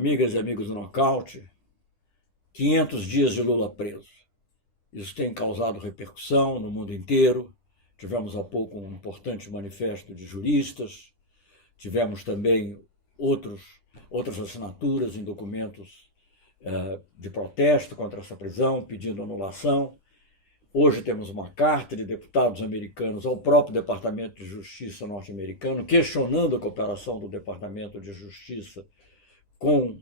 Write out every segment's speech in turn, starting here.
Amigas e amigos do Nocaute, 500 dias de Lula preso. Isso tem causado repercussão no mundo inteiro. Tivemos há pouco um importante manifesto de juristas, tivemos também outras assinaturas em documentos de protesto contra essa prisão, pedindo anulação. Hoje temos uma carta de deputados americanos ao próprio Departamento de Justiça norte-americano, questionando a cooperação do Departamento de Justiça com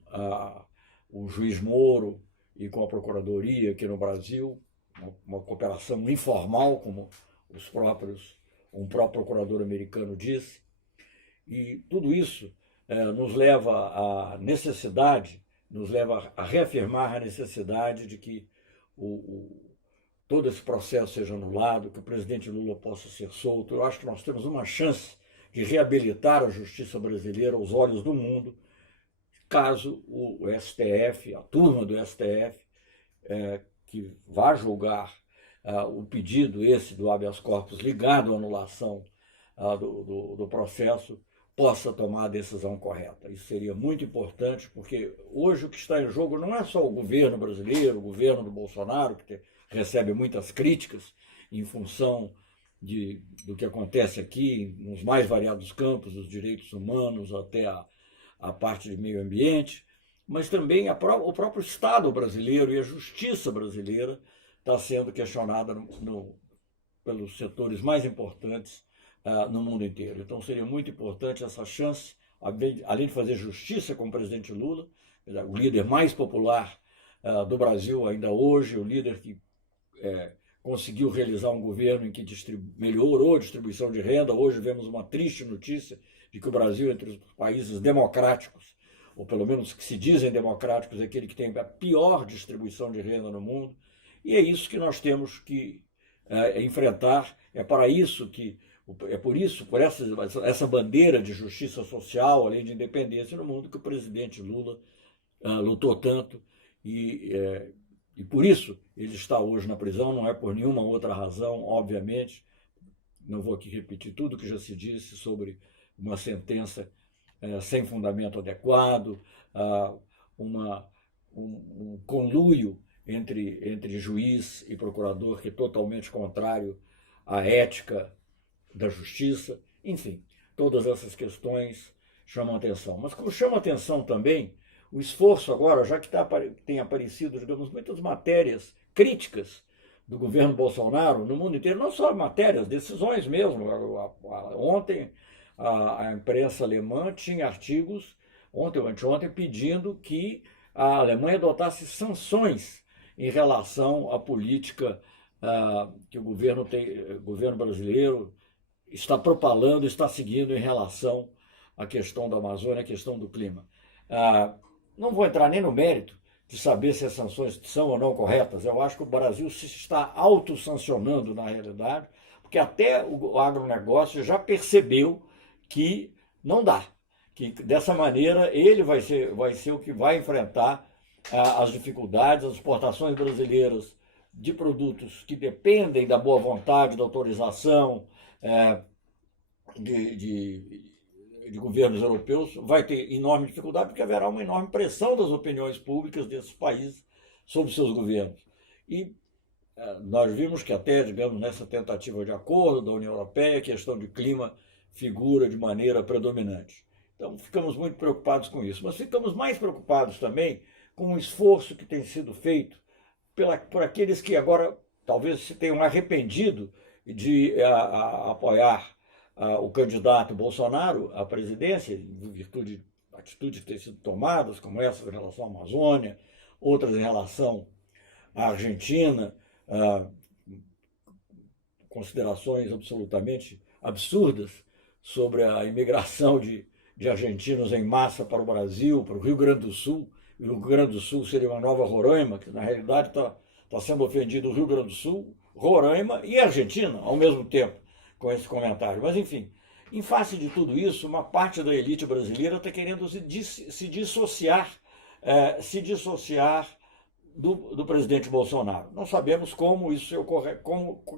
o juiz Moro e com a Procuradoria aqui no Brasil, uma cooperação informal, como um próprio procurador americano disse. E tudo isso nos leva a reafirmar a necessidade de que todo esse processo seja anulado, que o presidente Lula possa ser solto. Eu acho que nós temos uma chance de reabilitar a justiça brasileira aos olhos do mundo, caso o STF, a turma do STF, que vá julgar o pedido esse do habeas corpus ligado à anulação do processo, possa tomar a decisão correta. Isso seria muito importante, porque hoje o que está em jogo não é só o governo brasileiro, o governo do Bolsonaro, que recebe muitas críticas em função do que acontece aqui, nos mais variados campos, dos direitos humanos até a parte de meio ambiente, mas também o próprio Estado brasileiro e a justiça brasileira está sendo questionada pelos setores mais importantes no mundo inteiro. Então seria muito importante essa chance, além de fazer justiça com o presidente Lula, o líder mais popular do Brasil ainda hoje, o líder que conseguiu realizar um governo em que melhorou a distribuição de renda. Hoje vemos uma triste notícia de que o Brasil, entre os países democráticos, ou pelo menos que se dizem democráticos, é aquele que tem a pior distribuição de renda no mundo. E é isso que nós temos que enfrentar. Por essa bandeira de justiça social, além de independência no mundo, que o presidente Lula lutou tanto e por isso ele está hoje na prisão, não é por nenhuma outra razão, obviamente. Não vou aqui repetir tudo que já se disse sobre uma sentença sem fundamento adequado, um conluio entre juiz e procurador que é totalmente contrário à ética da justiça. Enfim, todas essas questões chamam atenção. Mas como chama atenção também o esforço agora, já que tem aparecido, digamos, muitas matérias críticas do governo Bolsonaro no mundo inteiro, não só matérias, decisões mesmo. Ontem a imprensa alemã tinha artigos, ontem ou anteontem, pedindo que a Alemanha adotasse sanções em relação à política que o governo brasileiro está propalando, está seguindo em relação à questão da Amazônia, à questão do clima. Não vou entrar nem no mérito de saber se as sanções são ou não corretas. Eu acho que o Brasil se está autossancionando na realidade, porque até o agronegócio já percebeu que não dá, que dessa maneira ele vai ser o que vai enfrentar as dificuldades, as exportações brasileiras de produtos que dependem da boa vontade, da autorização de governos europeus, vai ter enorme dificuldade, porque haverá uma enorme pressão das opiniões públicas desses países sobre seus governos. E nós vimos que até, digamos, nessa tentativa de acordo da União Europeia, a questão de clima figura de maneira predominante. Então ficamos muito preocupados com isso, mas ficamos mais preocupados também com o esforço que tem sido feito por aqueles que agora talvez se tenham arrependido de apoiar o candidato Bolsonaro à presidência, em virtude de atitudes que têm sido tomadas, como essas em relação à Amazônia, outras em relação à Argentina, considerações absolutamente absurdas sobre a imigração de argentinos em massa para o Brasil, para o Rio Grande do Sul. E o Rio Grande do Sul seria uma nova Roraima, que na realidade está sendo ofendido o Rio Grande do Sul, Roraima e Argentina ao mesmo tempo, com esse comentário. Mas, enfim, em face de tudo isso, uma parte da elite brasileira está querendo se dissociar do presidente Bolsonaro. Não sabemos como isso ocorre,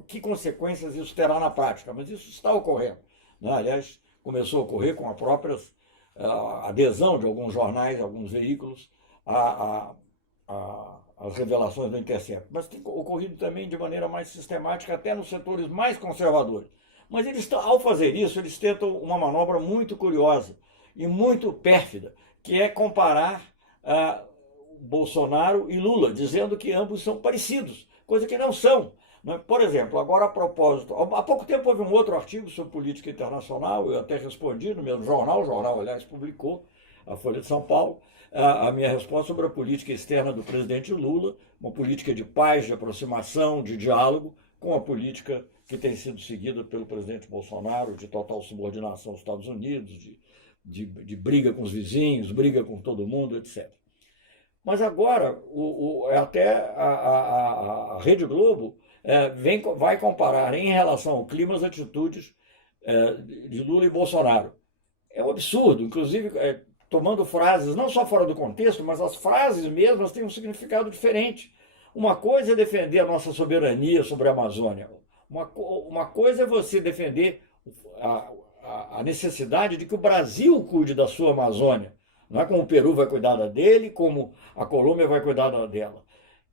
que consequências isso terá na prática, mas isso está ocorrendo. Aliás, começou a ocorrer com as próprias a adesão de alguns jornais, alguns veículos, às revelações do Intercept. Mas tem ocorrido também de maneira mais sistemática, até nos setores mais conservadores. Mas eles, ao fazer isso, eles tentam uma manobra muito curiosa e muito pérfida, que é comparar Bolsonaro e Lula, dizendo que ambos são parecidos, coisa que não são. Por exemplo, agora a propósito, há pouco tempo houve um outro artigo sobre política internacional, eu até respondi no mesmo jornal, o jornal, aliás, publicou, a Folha de São Paulo, a minha resposta sobre a política externa do presidente Lula, uma política de paz, de aproximação, de diálogo, com a política que tem sido seguida pelo presidente Bolsonaro, de total subordinação aos Estados Unidos, de briga com os vizinhos, briga com todo mundo, etc. Mas agora, até a Rede Globo vai comparar em relação ao clima as atitudes de Lula e Bolsonaro. É um absurdo, inclusive tomando frases, não só fora do contexto, mas as frases mesmas têm um significado diferente. Uma coisa é defender a nossa soberania sobre a Amazônia. Uma coisa é você defender a necessidade de que o Brasil cuide da sua Amazônia. Não é como o Peru vai cuidar da dele, como a Colômbia vai cuidar da dela.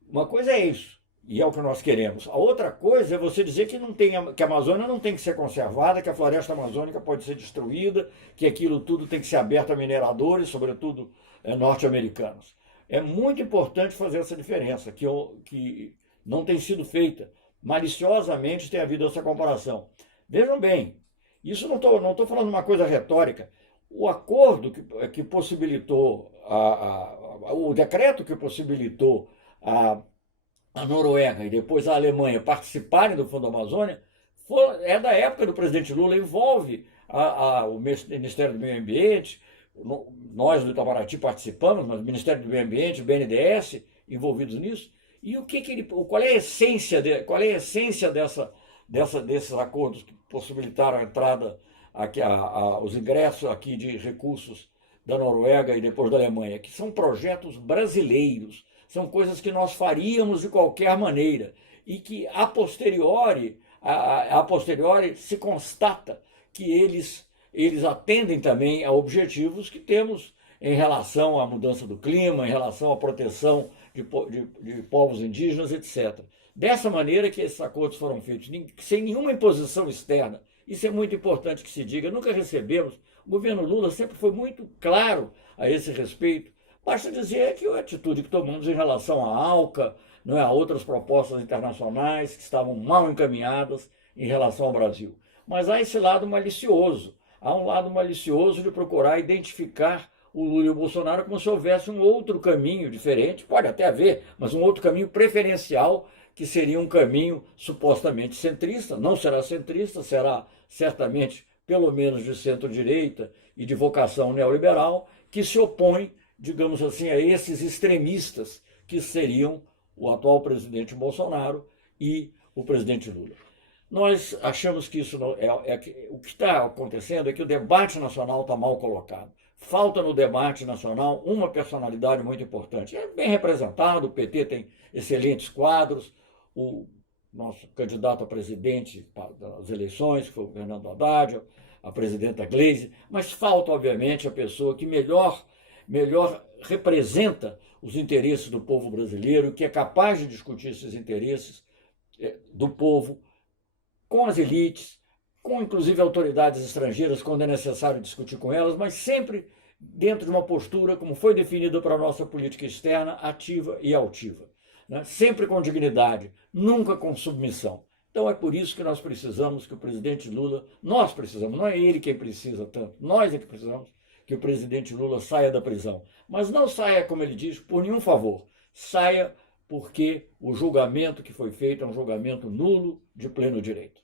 Uma coisa é isso, e é o que nós queremos. A outra coisa é você dizer que a Amazônia não tem que ser conservada, que a floresta amazônica pode ser destruída, que aquilo tudo tem que ser aberto a mineradores, sobretudo norte-americanos. É muito importante fazer essa diferença, que não tem sido feita. Maliciosamente tem havido essa comparação. Vejam bem, isso não estou falando uma coisa retórica. O acordo que possibilitou, o decreto que possibilitou a Noruega e depois a Alemanha participarem do Fundo Amazônia é da época do presidente Lula, envolve o Ministério do Meio Ambiente, nós do Itamaraty participamos, mas o Ministério do Meio Ambiente, o BNDES, envolvidos nisso. E qual é a essência, desses acordos que possibilitaram a entrada, os ingressos aqui de recursos da Noruega e depois da Alemanha, que são projetos brasileiros, são coisas que nós faríamos de qualquer maneira e que a posteriori se constata que eles atendem também a objetivos que temos em relação à mudança do clima, em relação à proteção de povos indígenas, etc. Dessa maneira que esses acordos foram feitos, sem nenhuma imposição externa. Isso é muito importante que se diga. Nunca recebemos. O governo Lula sempre foi muito claro a esse respeito. Basta dizer que a atitude que tomamos em relação à ALCA, não é, a outras propostas internacionais que estavam mal encaminhadas em relação ao Brasil. Mas há esse lado malicioso. Há um lado malicioso de procurar identificar o Lula e o Bolsonaro como se houvesse um outro caminho diferente, pode até haver, mas um outro caminho preferencial, que seria um caminho supostamente centrista. Não será centrista, será certamente pelo menos de centro-direita e de vocação neoliberal, que se opõe, digamos assim, a esses extremistas que seriam o atual presidente Bolsonaro e o presidente Lula. Nós achamos que isso o que está acontecendo é que o debate nacional está mal colocado. Falta no debate nacional uma personalidade muito importante. É bem representado, o PT tem excelentes quadros, o nosso candidato a presidente das eleições, que foi o Fernando Haddad, a presidenta Gleisi, mas falta, obviamente, a pessoa que melhor representa os interesses do povo brasileiro, que é capaz de discutir esses interesses do povo com as elites, com inclusive autoridades estrangeiras, quando é necessário discutir com elas, mas sempre dentro de uma postura, como foi definida para a nossa política externa, ativa e altiva, né? Sempre com dignidade, nunca com submissão. Então é por isso que nós precisamos que o presidente Lula, nós precisamos, não é ele quem precisa tanto, nós é que precisamos que o presidente Lula saia da prisão. Mas não saia, como ele diz, por nenhum favor. Saia porque o julgamento que foi feito é um julgamento nulo de pleno direito.